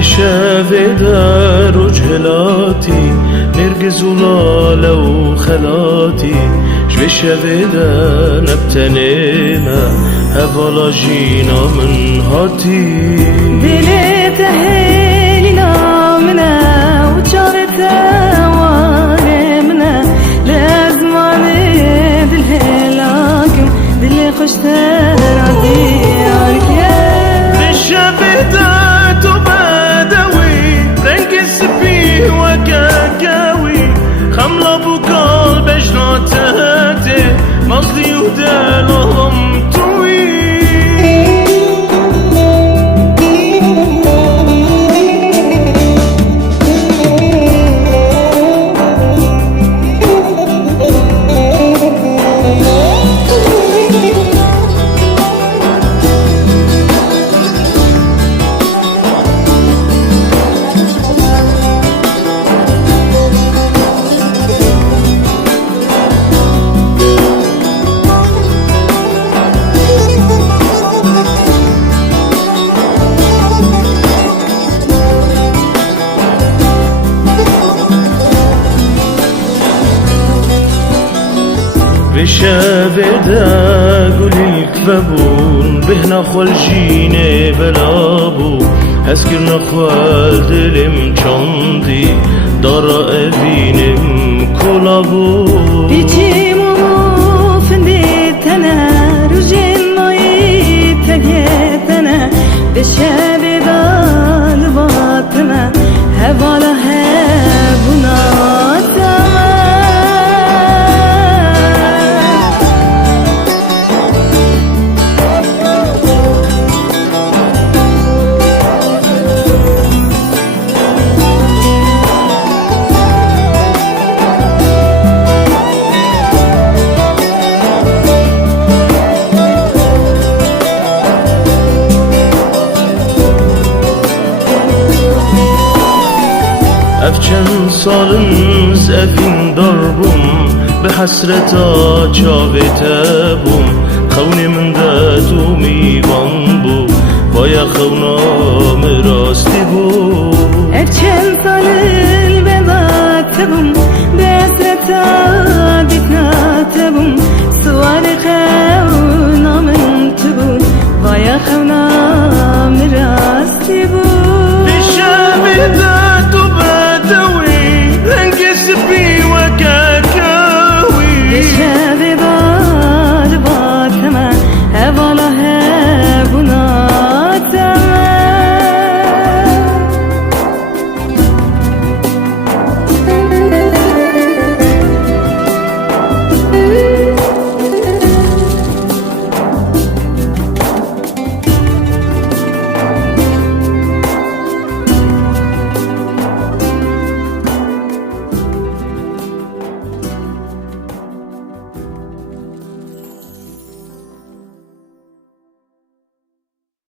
بشافي دار وجهلاتي نرقز ولا وخلاتي بشافي دا نبتنينا هفالا جينا من هاتي دلي تهيلنا منا وجارت وارمنا لازمان دل هلاكم دلي خشت راضي عنك يا بشافي دا خملا بوكال بجناتاتي مصلي ودالهم توي بشابدا قولي الكفابون بهنا خالجيني بلابو هسكرنا خوال دلم چاندي دارا ابينم كولابو بيچي مو فنديتنا رجين ماي تجيتنا بشابدا لباطنا هوالا هبنا افچن سالن زفین دربم به حسرتا چاویته بوم خونی من دادو میوان بو بایا خونام راستی بو افچن سالن به وقت بوم به حسرتا بیتنات بوم